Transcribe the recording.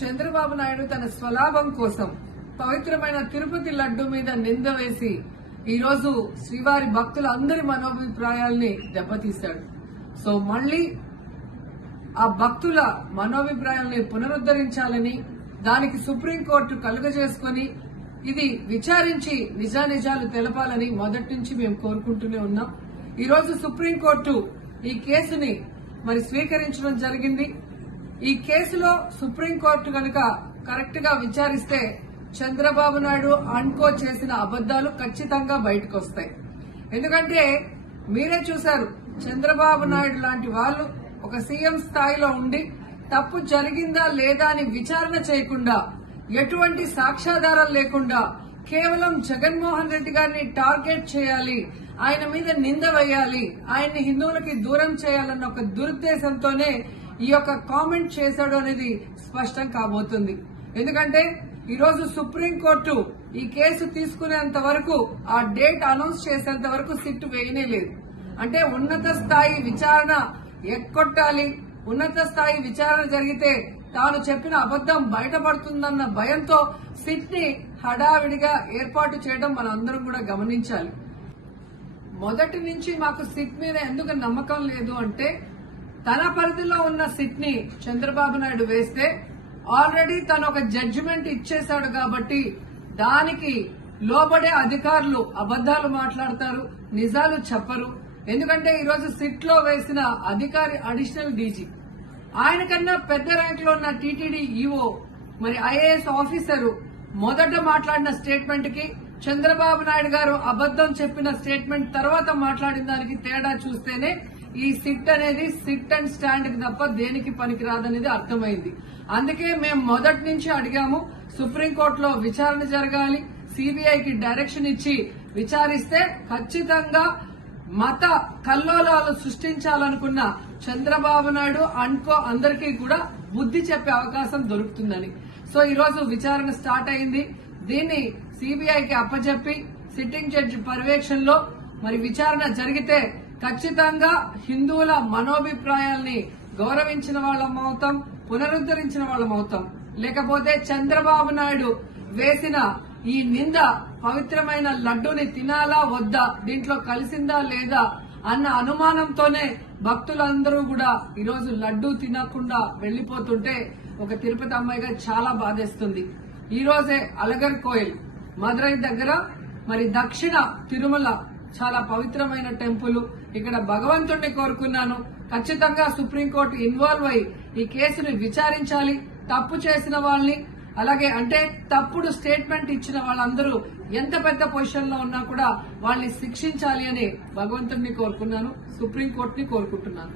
చంద్రబాబు నాయుడు తన స్వలాభం కోసం పవిత్రమైన తిరుపతి లడ్డు మీద నింద వేసి ఈరోజు శ్రీవారి భక్తుల అందరి మనోభిప్రాయాల్ని దెబ్బతీశాడు. సో మళ్ళీ ఆ భక్తుల మనోభిప్రాయాల్ని పునరుద్ధరించాలని దానికి సుప్రీంకోర్టు కలుగజేసుకొని ఇది విచారించి నిజానిజాలు తెలపాలని మొదటి నుంచి మేము కోరుకుంటూనే ఉన్నాం. ఈరోజు సుప్రీంకోర్టు ఈ కేసుని మరి స్వీకరించడం జరిగింది. ఈ కేసులో సుప్రీంకోర్టు కనుక కరెక్ట్గా విచారిస్తే చంద్రబాబు నాయుడు అన్కో చేసిన అబద్దాలు ఖచ్చితంగా బయటకు వస్తాయి. ఎందుకంటే మీరే చూశారు చంద్రబాబు నాయుడు లాంటి వాళ్ళు ఒక సీఎం స్థాయిలో ఉండి తప్పు జరిగిందా లేదా అని విచారణ చేయకుండా ఎటువంటి సాక్ష్యాధారాలు లేకుండా కేవలం జగన్మోహన్ రెడ్డి గారిని టార్గెట్ చేయాలి ఆయన మీద నింద వేయాలి ఆయన్ని హిందువులకి దూరం చేయాలన్న ఒక దురుద్దేశంతోనే ఈ యొక్క కామెంట్ చేశాడు అనేది స్పష్టం కాబోతుంది. ఎందుకంటే ఈరోజు సుప్రీంకోర్టు ఈ కేసు తీసుకునేంత వరకు ఆ డేట్ అనౌన్స్ చేసేంత వరకు సిట్ వేయనే లేదు. అంటే ఉన్నత స్థాయి విచారణ ఎక్కొట్టాలి. ఉన్నత స్థాయి విచారణ జరిగితే తాను చెప్పిన అబద్దం బయటపడుతుందన్న భయంతో సిట్ని హడావిడిగా ఏర్పాటు చేయడం మనందరం కూడా గమనించాలి. మొదటి నుంచి మాకు సిట్ మీద ఎందుకు నమ్మకం లేదు అంటే తన పరిధిలో ఉన్న సిట్ని చంద్రబాబు నాయుడు వేస్తే ఆల్రెడీ తను ఒక జడ్జిమెంట్ ఇచ్చేశాడు కాబట్టి దానికి లోబడే అధికారులు అబద్దాలు మాట్లాడతారు నిజాలు చెప్పరు. ఎందుకంటే ఈరోజు సిట్లో వేసిన అధికారి అడిషనల్ డీజీ. ఆయన కన్నా పెద్ద ర్యాంక్లో ఉన్న టీటీడీ ఈఓ మరి ఐఏఎస్ ఆఫీసరు మొదట మాట్లాడిన స్టేట్మెంట్కి చంద్రబాబు నాయుడు గారు అబద్దం చెప్పిన స్టేట్మెంట్ తర్వాత మాట్లాడిన దానికి తేడా చూస్తేనే ఈ సిట్ అనేది సిట్ అండ్ స్టాండ్కి తప్ప దేనికి పనికిరాదనేది అర్థమైంది. అందుకే మేము మొదటి నుంచి అడిగాము సుప్రీంకోర్టులో విచారణ జరగాలి సిబిఐకి డైరెక్షన్ ఇచ్చి విచారిస్తే ఖచ్చితంగా మత కల్లోలాలు సృష్టించాలనుకున్న చంద్రబాబు నాయుడు అన్కో అందరికీ కూడా బుద్ధి చెప్పే అవకాశం దొరుకుతుందని. సో ఈరోజు విచారణ స్టార్ట్ అయింది. దీన్ని సిబిఐకి అప్పచెప్పి సిట్టింగ్ జడ్జి పర్యవేక్షణలో మరి విచారణ జరిగితే ఖచ్చితంగా హిందువుల మనోభిప్రాయాల్ని గౌరవించిన వాళ్ళం అవుతాం పునరుద్ధరించిన వాళ్ళం అవుతాం. లేకపోతే చంద్రబాబు నాయుడు వేసిన ఈ నింద పవిత్రమైన లడ్డూని తినాలా వద్దా దీంట్లో కలిసిందా లేదా అన్న అనుమానంతోనే భక్తులందరూ కూడా ఈరోజు లడ్డూ తినకుండా వెళ్ళిపోతుంటే ఒక తిరుపతి అమ్మాయిగా చాలా బాధేస్తుంది. ఈ రోజే అలగర్ కోయిల్ మదురై దగ్గర మరి దక్షిణ తిరుమల చాలా పవిత్రమైన టెంపుల్. ఇక్కడ భగవంతుణ్ణి కోరుకున్నాను. ఖచ్చితంగా సుప్రీంకోర్టు ఇన్వాల్వ్ అయి ఈ కేసుని విచారించాలి. తప్పు చేసిన వాళ్ళని అలాగే అంటే తప్పుడు స్టేట్మెంట్ ఇచ్చిన వాళ్ళందరూ ఎంత పెద్ద పొజిషన్లో ఉన్నా కూడా వాళ్ళని శిక్షించాలి అని భగవంతుడిని కోరుకున్నాను సుప్రీంకోర్టుని కోరుకుంటున్నాను.